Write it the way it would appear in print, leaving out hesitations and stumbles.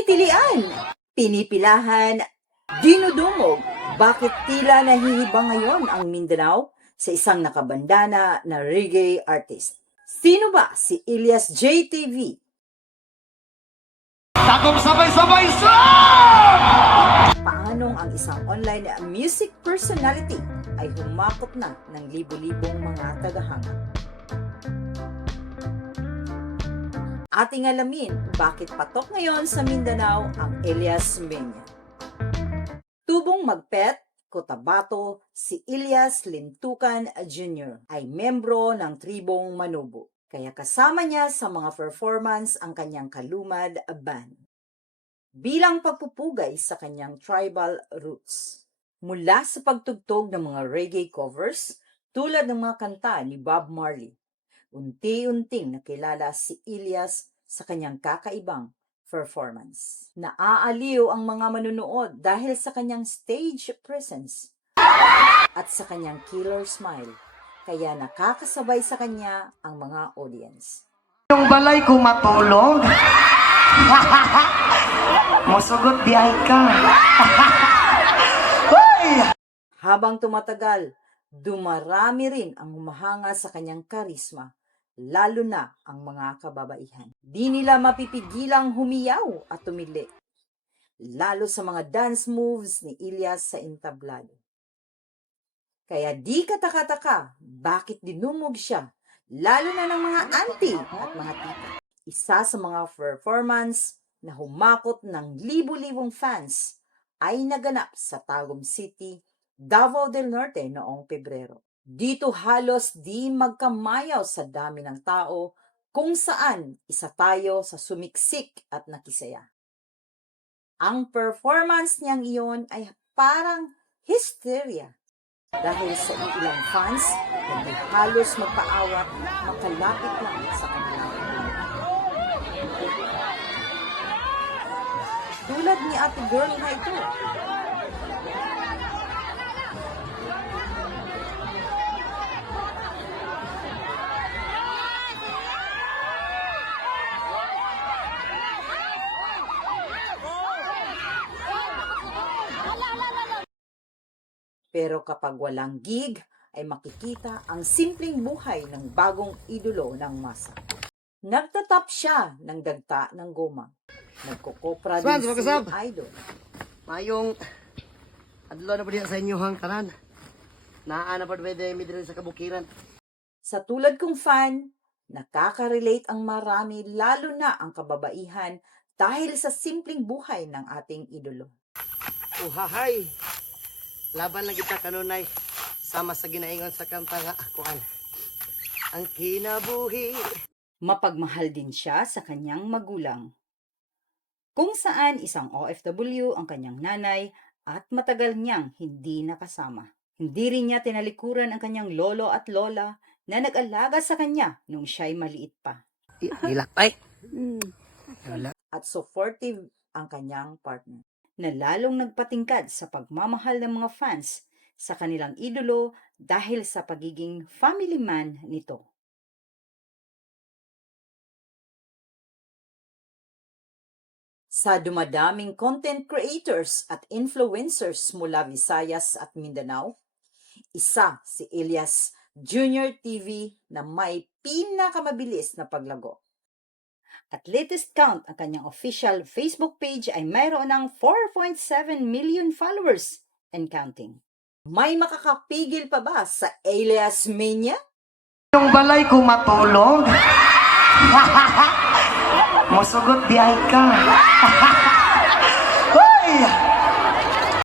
Tinitilian, pinipilahan, dinudumog. Bakit tila nahihiba ngayon ang Mindanao sa isang nakabandana na reggae artist? Sino ba si Elias JTV? Takong sabay-sabay sa! Paanong ang isang online music personality ay humakot na ng libo-libong mga tagahanga? Ating alamin bakit patok ngayon sa Mindanao ang Elias Menya. Tubong Magpet, Cotabato, si Elias Lintukan Jr. ay membro ng tribong Manobo. Kaya kasama niya sa mga performance ang kanyang Kalumad band. Bilang pagpupugay sa kanyang tribal roots. Mula sa pagtugtog ng mga reggae covers tulad ng mga kanta ni Bob Marley, unti-unting nakilala si Elias sa kanyang kakaibang performance. Naaaliw ang mga manunood dahil sa kanyang stage presence at sa kanyang killer smile. Kaya nakakasabay sa kanya ang mga audience. Yung balay ko matulog. Musugot di ay ka. Habang tumatagal, dumarami rin ang humahanga sa kanyang karisma, lalo na ang mga kababaihan. Di nila mapipigilang humiyaw at tumili, lalo sa mga dance moves ni Elias sa entablado. Kaya di kataka-taka bakit dinumog siya, lalo na ng mga auntie at mga tita. Isa sa mga performance na humakot ng libu-libong fans ay naganap sa Tagum City, Davao del Norte noong Pebrero. Dito halos di magkamayaw sa dami ng tao kung saan isa tayo sa sumiksik at nakisaya. Ang performance niyang iyon ay parang hysteria dahil sa ilang fans na di halos magpaawat makalapit lang sa kanila. Tulad ni Ate Girl na ito. Pero kapag walang gig, ay makikita ang simpleng buhay ng bagong idolo ng masa. Nagtatap siya ng dagta ng goma. Nagkukopra din si Idol. Mayong adlaw na po diyan sa inyo hang tanan. Naa na po pwede midrin sa kabukiran. Sa tulad kong fan, nakaka-relate ang marami lalo na ang kababaihan dahil sa simpleng buhay ng ating idolo. Uhahay. Laban lang kita kanunay sama sa ginaingon sa kanta nga kuan. Ang kinabuhi. Mapagmahal din siya sa kanyang magulang, kung saan isang OFW ang kanyang nanay at matagal niyang hindi nakasama. Hindi rin niya tinalikuran ang kanyang lolo at lola na nag-alaga sa kanya nung siya'y maliit pa. Ilakay. At supportive ang kanyang partner, na lalong nagpatingkad sa pagmamahal ng mga fans sa kanilang idolo dahil sa pagiging family man nito. Sa dumadaming content creators at influencers mula Visayas at Mindanao, isa si Elias Jr. TV na may pinakamabilis na paglago. At latest count, ang kanyang official Facebook page ay mayroon ng 4.7 million followers and counting. May makakapigil pa ba sa Elias Menya? Yung balay ko matulog. Musugot di ay ka.